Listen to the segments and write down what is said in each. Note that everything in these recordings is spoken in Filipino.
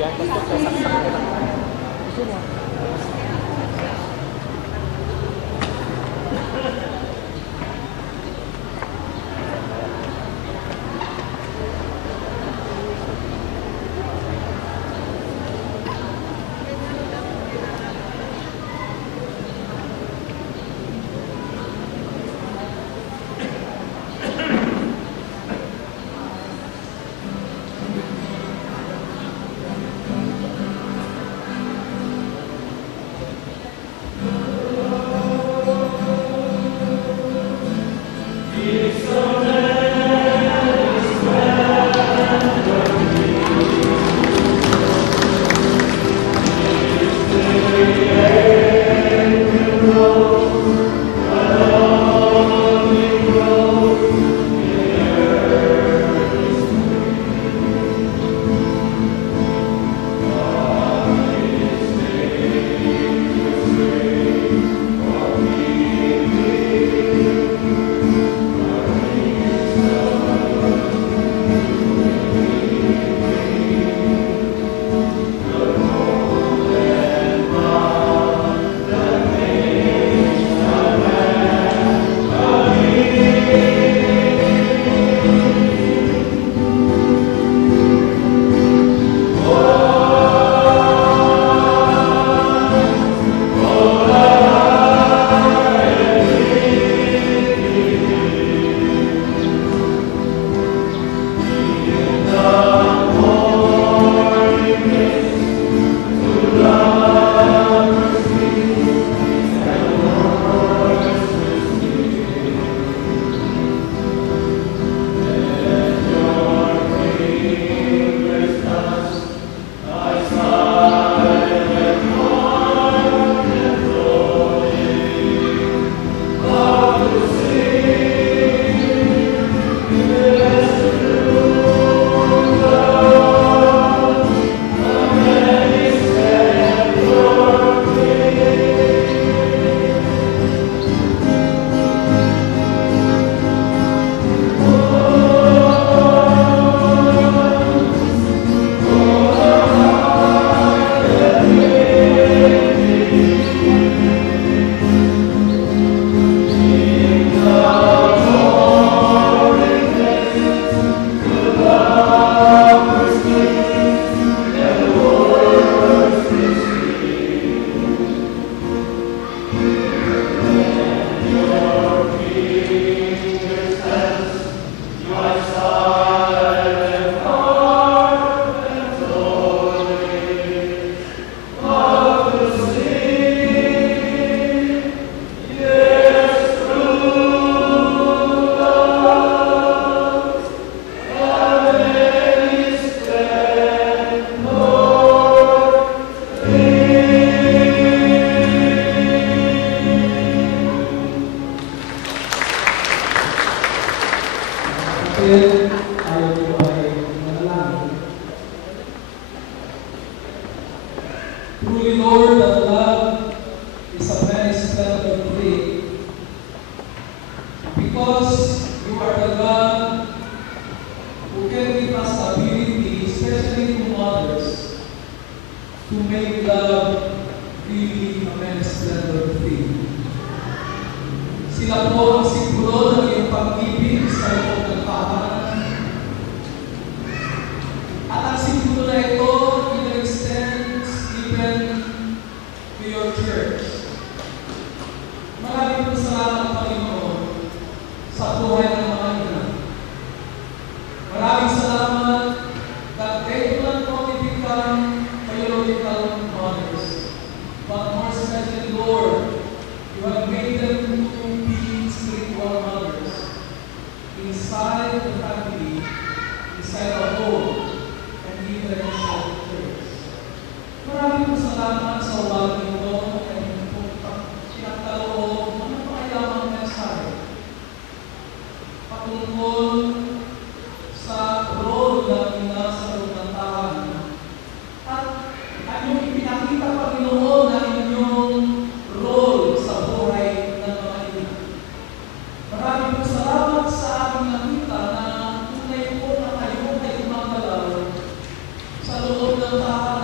dyan, tapos sasaksak na lang. Gusto mo? Truly, Lord, that love is a very splendid thing, because you are the God who can give us the ability, especially to mothers, to make love really a very splendid thing. Sila po ang simbolo ng iyong pag-ibig sa loob ng tahanan. At ang simbolo na ito, to your church. Maraming po salamat, Panginoon, sa buhay ng mga ina. Maraming salamat that they do not only become biological mothers, but more especially, Lord, you have made them to be spiritual mothers inside the family, inside the home, and even inside the church. Maraming po salamat sa umaga ito at pinagkaloob ng napakayamang mensahe patungkol sa role ng ina sa loob ng tahanan at inyong ipinakita, Panginoon, na inyong role sa buhay ng mga ina. Maraming po salamat sa aking nakita na tunay po na kayo ay gumagalaw sa loob ng tahanan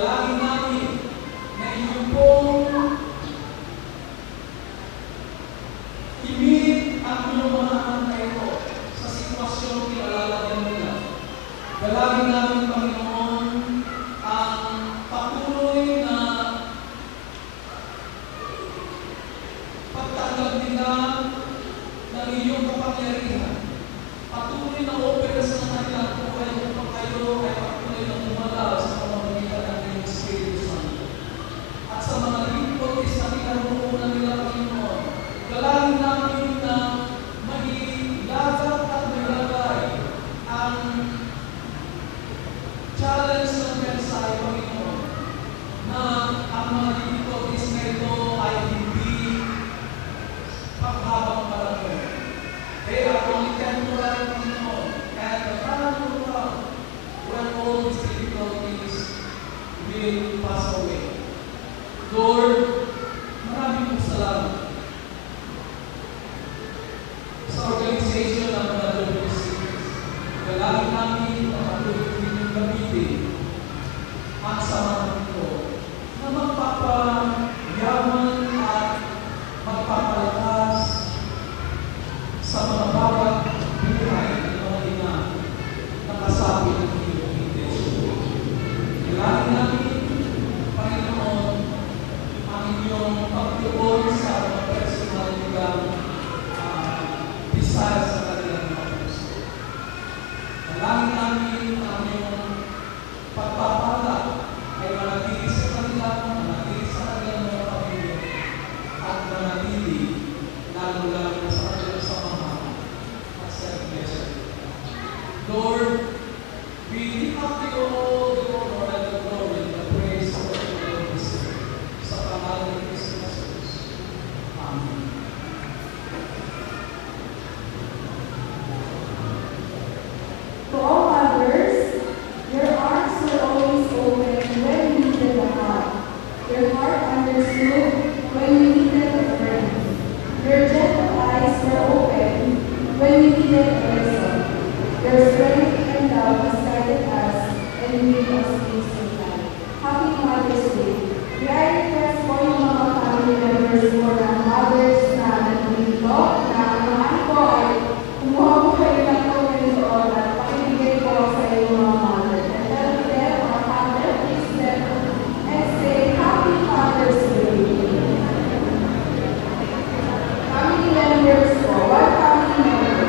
Dalangin namin na inyong pong i-meet ang inyong mga anak na ito sa sitwasyong kinalalaman nila. Dalangin namin, Panginoon, ang patuloy na pagtanggap nila ng iyong kapangyarihan. Patuloy na operas ng kanilang buhay upang kayo ay patuloy na umalaw sa pamamagitan ng iyong Espiritu Santo. At sa mga difficulties na kinaroonan nila, Panginoon, dalangin namin na mailagak at mailagay ang challenge ng mensahe, Panginoon, na ang mga difficulties na ito ay hindi paghabang panahon. They are only temporary, Panginoon, and the time will come when all these difficulties will pass away. Lord, maraming po salamat sa organization ng mga WCs. Dalangin namin na patuloy ninyong gamitin ang samahan ito na magpapayaman at magpapalakas sa mga bawat buhay ng mga ina na kasabi ng iyong intensyon. Dalangin namin, Panginoon, ang inyong pagtuon sa mga personal nilang desire sa kanilang mga puso. Dalangin namin ang iyong pagpapala ay manatili sa kanila, manatili sa kanilang mga pamilya, at manatili lalo-lalo sa kanilang samahan at sa iglesia. Lord, we lift up to you all the honor and the glory and the praise of the Lord this day. Sa pangalan ni Kristo Jesus. Amen. To all mothers, your arms were always open when you needed a hug. Your heart understood when you needed a friend. Your gentle eyes were open when you needed a lesson. Your strength and love has guided us and made us peace in life. Happy Mother's Day. We are request for yung mga family members for the mothers na nandito na naman po ay kumuha po kayo ng comment doon at pakibigay po sa iyong mga mother. And tell them or father, please them and say, Happy Father's Day. Family members po. What family member?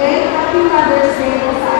Yes, Happy Mother's Day po sa